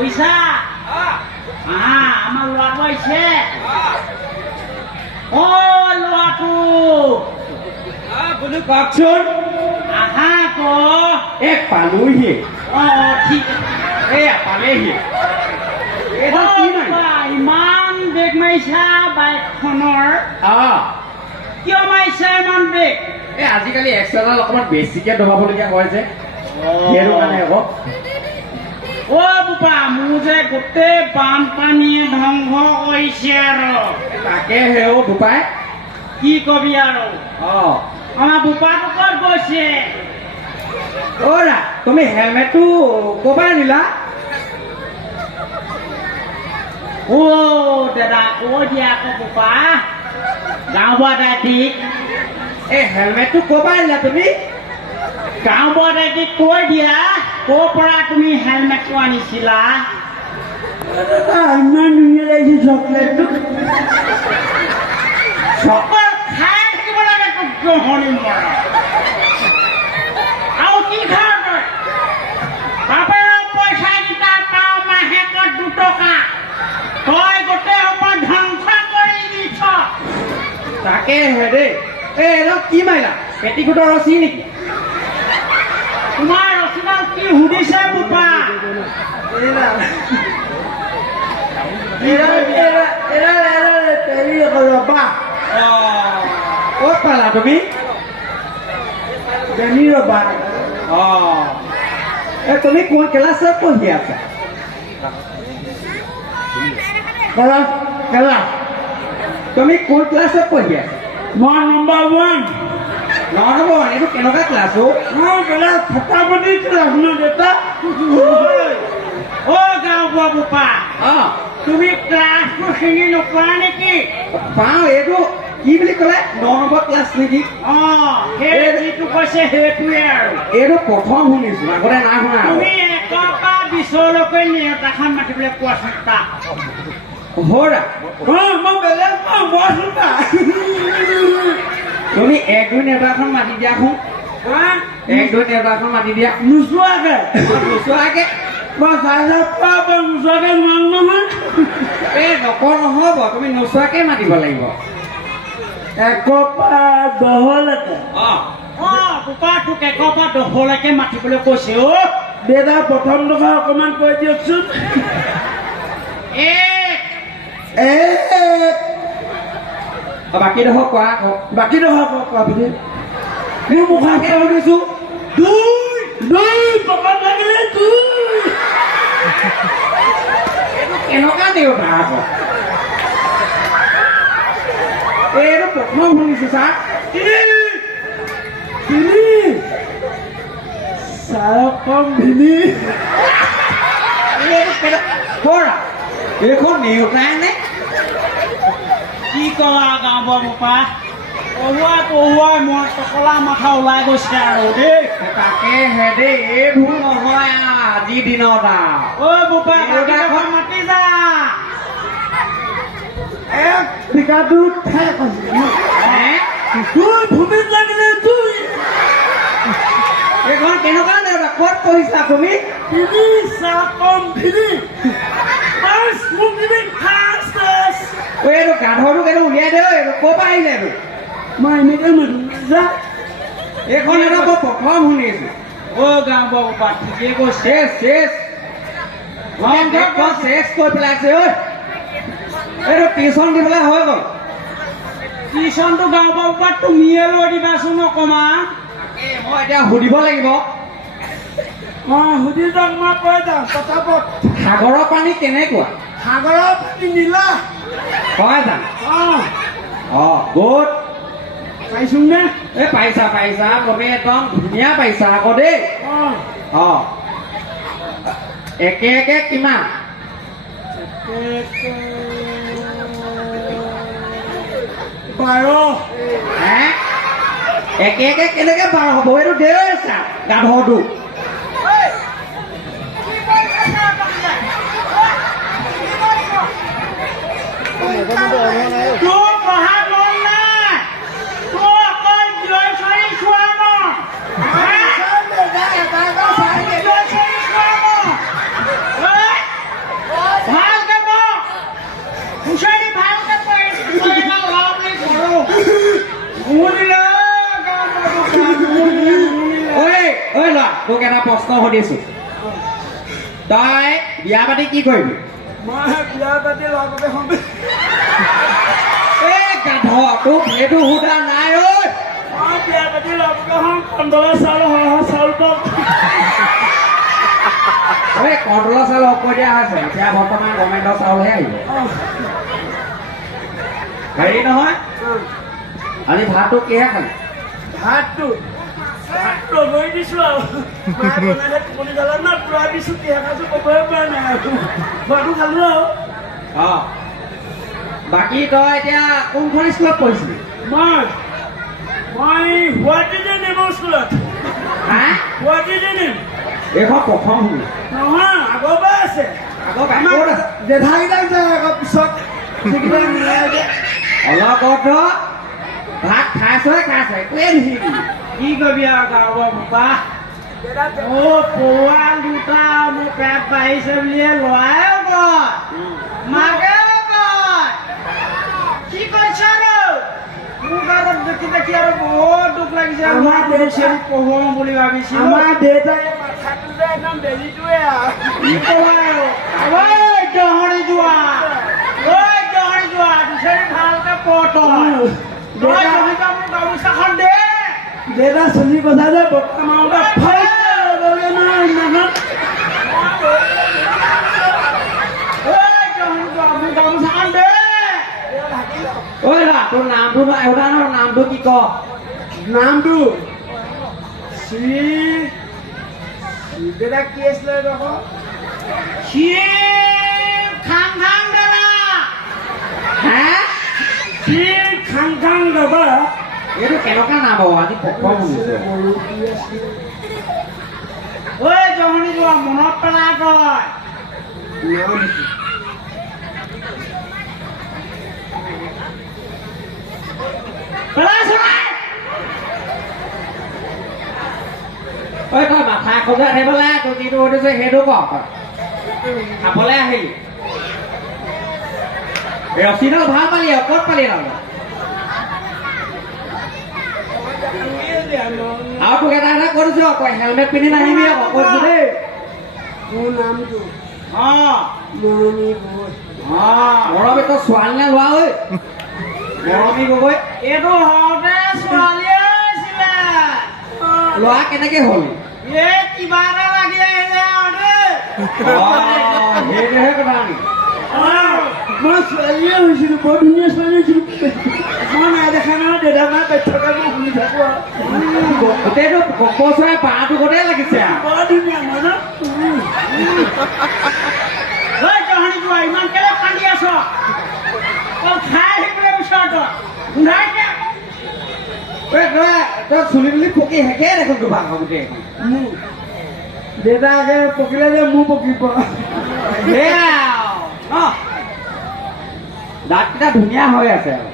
পইচা আমাৰ ল'ৰাটো আহিছে ল'ৰাটো বোলো কওকচোন আহা পালোহি ঠিক পালেহি ইমান বেগ মাৰিছা বাইকখনৰ কিয় মাৰিছা ইমান বেগ আজিকালি এক্সেলৰ অকণমান বেছিকে দবাবলগীয়া হয় যে সেইটো কাৰণে আকৌ বোপা মোৰ যে গোটেই বানপানীয়ে ধ্বংস কৰিছে আৰু তাকে হেও বোপাই কি কবি আৰু আমাৰ বোপাটো ক'ত গৈছে তুমি হেলমেটটো ক'ৰ পৰা আনিলা দাদা কৈ দিয়া আকৌ বোপা গাঁও বুঢ়া দায়িত্ব হেলমেটটো ক'ৰ পৰা আনিলা তুমি গাঁও বুঢ়া দায়িত্ব কৈ দিয়া ক'ৰ পৰা তুমি হেলমেটটো আনিছিলা ইমান ধুনীয়া লাগিছে চকলেটটো চকলেট খাই থাকিব লাগে গ্ৰহণী মৰা আৰু কি খাৱ তই বাপেৰৰ পইচা কেইটা পাওঁ মাহেকত 2 টকা তই গোটেই সময় ধ্বংস কৰি দিছ তাকে দেই কি মাৰিলা পেটিকোটৰ ৰছী নেকি তোমাৰ ৰচনাত কি সুধিছে বোপা ক'ত পালা তুমি তুমি কোন ক্লাছত পঢ়ি আছা তুমি কোন ক্লাছত পঢ়ি আছা মই নম্বৰ 1 এইটো কেনেকুৱা ক্লাছ ফটাফটি ক্লাছ ন দেউতা গাঁও বুঢ়া বোপা তুমি ক্লাছটো চিনি নোপোৱা নেকি পাওঁ এইটো কি বুলি ক'লে 9 নম্বৰ ক্লাছ নেকি সেই যিটো কৈছে সেইটোৱে আৰু এইটো প্ৰথম শুনিছো আগতে নাই শুনা তুমি 1 পৰা 20লৈকে নেওতাখন মাতিবলৈ কোৱাচোন তাক মই বেলেগ পাওঁ তুমি 1 2 নেওতাখন মাতি দিয়াচোন 1 2 নেওতাখন মাতি দিয়া নোচোৱাকে মই নোচোৱাকে নোৱাৰো নহয় নকৰ নহ'ব তুমি নোচোৱাকে মাতিব লাগিব 1 পৰা 10লৈকে বোপা তোক 1 পৰা 10লৈকে মাতিবলৈ কৈছে দেউতা প্ৰথম টকা অকণমান কৈ দিয়কচোন বাকীডোখৰ কোৱা কোৱা বুলি মোৰ মুখত শুনিছো 2 টকা লাগিলে 2 কেনেকুৱা দেউতা আকৌ এইটো প্ৰথম শুনিছো ছাৰ 3 এইখন নেওতাই নে কি কলা গাঁও বুঢ়া বোপা পঢ়ুৱাই মই টকলা মাথা ওলাই গৈছে আৰু দেই তাকে দেই এইবোৰ নহয় আজিৰ দিনত বোপা মাতি যা ভূমিত লাগিলে এইখন কেনেকুৱা দেউতা ক'ত পঢ়িছা তুমি এইটো গাধৰটো কেনে উলিয়াই দে এইটো ক'ৰ পৰা আহিলে এইটো মই এনেকে মাতিছা এইখন এটা মই প্ৰথম শুনিছো গাঁও বুঢ়া বোপা ঠিকেই কৈছে শেষ কৈ পেলাইছে এইটো টিউচন দিবলৈ হৈ গ'ল টিউচনটো গাঁও বুঢ়া বোপা তুমিয়ে লৈ দিবাচোন অকণমান মই এতিয়া সুধিব লাগিব সুধি যাওক মই কৈ যাওঁ পটাপট সাগৰৰ পানী কেনেকুৱা সাগৰৰ পানী নীলা হয় জানো গুড পাইছো নে পাইছা তুমি একদম ধুনীয়া পাইছা আকৌ দেই একে কিমান একে কেনেকে 12 হ'ব এইটো দেই চা গাধৰটো তোৰ পঢ়া মন নাই তোৰ অকল জয় চোৱা প্ৰশ্ন সুধিছো তই বিয়া পাতি কি কৰিবি মই বিয়া পাতি লগতে এই গাধ তোক সেইটো সোধা নাই ঐ মই বিয়া পাতি লগতে কন্দলা চাউল চাউল পাম এই কণ্ট্ৰলৰ চাউল হক কৈ দিয়া হৈছে এতিয়া বৰ্তমান গভৰ্ণমেণ্টৰ চাউলহে আহিব হেৰি নহয় আজি ভাতটো কিহে খালি ভাতটো লৈ দিছো আৰু টোপনি গলা না পুৰা দিছো কি খাইছো ক'বই পৰা নাই আৰু খোৱাটো খালো আৰু বাকী তই এতিয়া কোনখন স্কুলত পঢ়িছিলি মই গুৱাহাটীতে নিম স্কুলত গুৱাহাটীতে নিম এইখন প্ৰথম শুনি নহয় আগৰ পৰা আছে আগৰ ক'ত আছে জেঠাইকেইটাক যায় আকৌ পিছত সেইকেইটা মিলাই যে অলপ ভাত খাইছে একোৱে নিশিকি কি কৰিবি আৰু গাঁৱৰ বোপা মোৰ পৰুৱা দুটা মোৰ পেট বাঢ়িছে বুলিয়ে লৰাইও কয় মাকেও কয় কি কৈছ আৰু মোৰ গাঁৱত দেখি দেখি আৰু বহুত দুখ লাগিছে আমাৰ দেউতাক পঢ়ুৱাম বুলি ভাবিছিলো আমাৰ দেউতাই মাথাটো যে একদম বেলিটোৱে আৰু কি কয় আৰু ঐ জহৰি যোৱা বিচাৰি ভালকে পঢ় গামোচাখন দে দেউতা চলি কথা যে বৰ্তা মাৰোতে গামোচাখন দে ঐ ৰা তোৰ নামটো নামটো কি ক নামটো দেউতা কি আছিলে খাং খাং দাদা হে খাং খাং দাদা এইটো কেনেকুৱা নাম বাৰু আজি প্ৰথম শুনিছো ঐ জহনি যোৱা মনত পেলাই কয় ঐ তই মাথা খোজা থাকিবলে তোৰ যিটো সুধিছে সেইটো ক খাবলৈ আহিলি ৰচিডাল ভাল পালি আৰু ক'ত পালি আৰু তোক এটা কৰিছো আকৌ হেলমেট পিন্ধি নাহিবি আকৌ কৈছো দেই মোৰ নামটো মৰমী তই ছোৱালী নে লোৱা ঐ মৰমী গগৈ এইটো হওঁতে ছোৱালীয়ে হৈছিলে লোৱা কেনেকে হ'ল কিবা এটা লাগি আহিলে সেইটোহে কথা নেকি মই ছোৱালীয়ে হৈছিলো বৰ ধুনীয়া ছোৱালী হৈছিলো মই নাই দেখা নহয় দেউতা মায়ে পাই থকা মই শুনি থাকো গোটেইটো কচৰাই বাঁহটো গোটেই লাগিছে বৰ ধুনীয়া মই নহানি যোৱা ইমান কেলে কান্দি আছ খাই আহিবলৈ বিচাৰ তই চুলি তুলি পকি হেকে দেখোন দুভাগ গোটেই দেউতা আগে পকিলে যে মোৰ পকিব দাঁতকেইটা ধুনীয়া হৈ আছে আৰু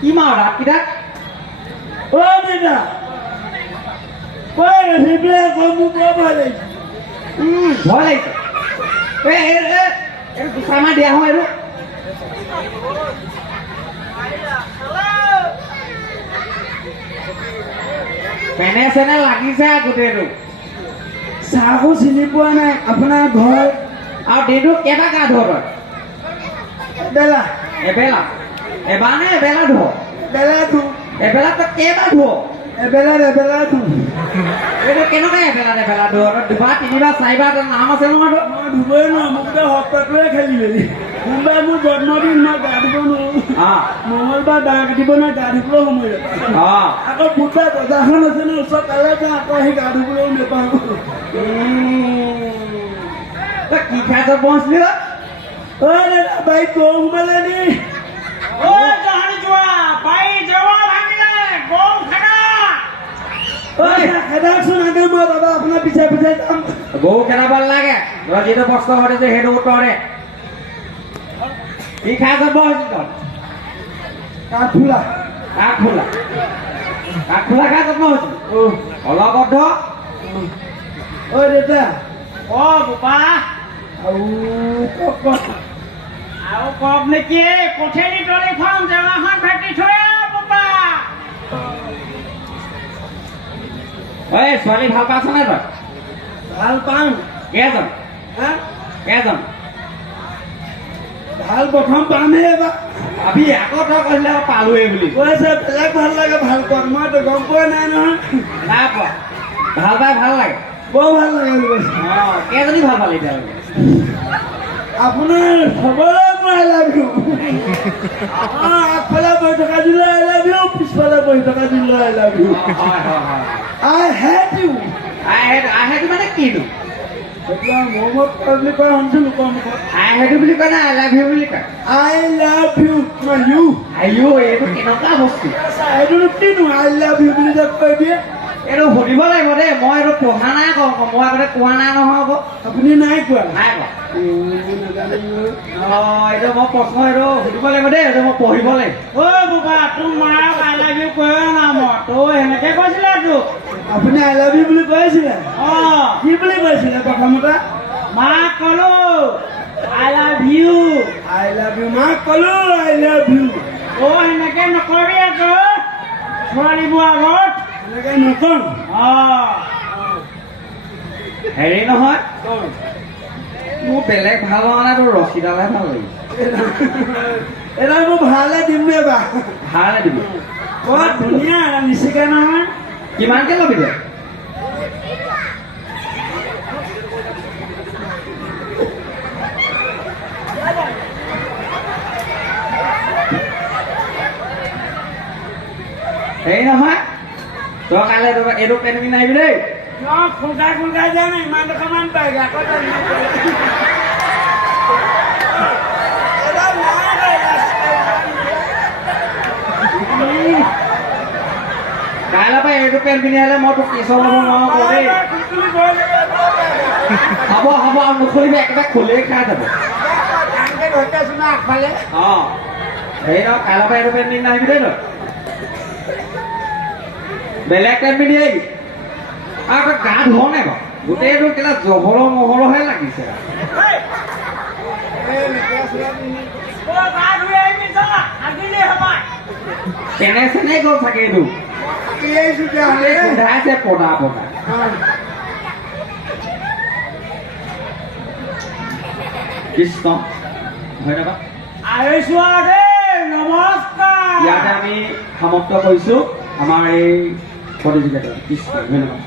কি মাৰ দাঁতকেইটা দেউতা সেইটোৱে আকৌ মোৰ বৰ ভয় লাগিছে ভয় লাগিছে এইটো দুচাৰমান দিয়া হয় এইটো পেনে চেনে লাগিছে গোটেইটো চাহো চিনি পোৱা নাই আপোনাৰ ঘৰ আৰু দিনটো কেইটা গা ধুৱ তই এবেলা এবাৰ নে এবেলা ধুৱ এবেলা তই কেইবাৰ ধুৱ এবেলা এইটো কেনেকুৱা এবেলা ধুৱ তই দুবাৰ তিনিবাৰ চাৰিবাৰ তোৰ নাম আছে নহয় তোৰ মই ধুবই নোৱাৰো মোক সপ্তাহটোৱে খেলি মেলি কোনোবাই মোৰ জন্মদিন মই গা ধুব নোৱাৰো মঙলবাৰ দা কাটিব নাই গা ধুবলৈও সময় নাপাওঁ আকৌ বুধবাৰ বজাৰখন আছে ন ওচৰত তালৈ যাওঁ আকৌ আহি গা ধুবলৈও নাপাওঁ তই কি খাই তই পहुঁচলি দাদা বাইক গৰু সোমালে নি খেদাকচোন আগে মই দাদা আপোনাৰ পিছে পিছে যাম গৰু খেদাব লাগে তই যিটো প্ৰশ্ন সুধিছে সেইটো উত্তৰ দে কি খাই যাব হৈছিল তই কাঠফুলা খাই যত্ন হৈছিল অলবদ্ধ দেউতা বোপা আৰু কওক নেকি কঠেৰি তলিখন জেৱাখন ভেটি থৈ বোপা ঐ ছোৱালী ভাল পাইছ নে তই ভাল পাওঁ কেইজন হা কেইজন ভাল প্ৰথম পামহে এবাৰ ভাবি আকৌ তই কৈছিলে পালোৱে বুলি কৈছে বেলেগ ভাল লাগে ভাল পোৱা মইতো গম পোৱা নাই নহয় নাই পোৱা ভাল পাই ভাল লাগে বৰ ভাল লাগে বুলি কৈছে অঁ কেইজনী ভাল পালে এতিয়ালৈকে আপোনাৰ চবৰে মই আই লাভ ইউ আগফালে বহি থকা দিলে আই লাভ ইউ পিছফালে বহি থকা দিলে আই লাভ ইউ হয় হয় হয় আই হেট ইউ আহেটো মানে কিনো এতিয়া মৰমত কয় বুলি কয় শুনিছোঁ লোকৰ মুখত আহেটো বুলি কয় নে আই লাভ ইউ বুলি কয় আই লাভ ইউ তোমাৰ ইউ আইও এইটো কেনেকুৱা বস্তু এইটোনো কিনো আই লাভ ইউ বুলি যে কৈ দিয়ে এইটো সুধিব লাগিব দেই মই এইটো পঢ়া নাই কওঁ মই আগতে কোৱা নাই নহয় আকৌ আপুনি নাই কোৱা নাই কোৱা নাজানো অঁ এইটো মই প্ৰশ্ন এইটো সুধিব লাগিব দেই এইটো মই পঢ়িব লাগিব ঐ বোপা তোৰ মাক আই লাভ ইউ কৈয়ে না মই তই সেনেকে কৈছিলে তোক আপুনি আই লাভ ইউ বুলি কৈছিলে অঁ কি বুলি কৈছিলে প্ৰথমতে মাক কলো I love you I love you মাক ক'লো আই লাভ ইউ তই সেনেকে নকবি আকৌ ছোৱালীবোৰ আগত এনেকৈ নকওঁ অঁ হেৰি নহয় মোৰ বেলেগ ভাল হোৱা নাই তোৰ ৰছীডালহে ভাল লাগিছে এইডাল মোৰ ভালে দিম দে বা ভাল দিবি বৰ ধুনীয়া এটা নিচিকা নহয় কিমানকে ল'বি তই হেৰি নহয় তই কাইলৈ এইটো পেন কিনি আহিবি দেই খুলকাই খুলকাই যায় না ইমান টকামান পায়গৈ আকৌ কাইলৈ পৰা এইটো পেন পিন্ধি আহিলে মই তোক পিছৰ ল'ব নোৱাৰো দেই হ'ব হ'ব আৰু নুখুলিবি একেবাৰে খুলেই খাই যাব আগফালে অঁ হেৰি নহয় কাইলৈ পৰা এইটো পেন পিন্ধি নাহিবি দেই তই বেলেগ পেন পিন্ধি আহিবি আৰু তই গা ধুৱ নাই বাৰু গোটেইটো কেলা জহৰ মহৰহে লাগিছে কেনে চেনে গ'ল থাকে এইটো গোন্ধাইছে পদা পদা কৃষ্ণ ধন্যবাদ আহিছো আৰু দেই নমস্কাৰ ইয়াতে আমি সমাপ্ত কৰিছোঁ আমাৰ এই প্ৰতিযোগিতাটো কৃষ্ণ ধন্যবাদ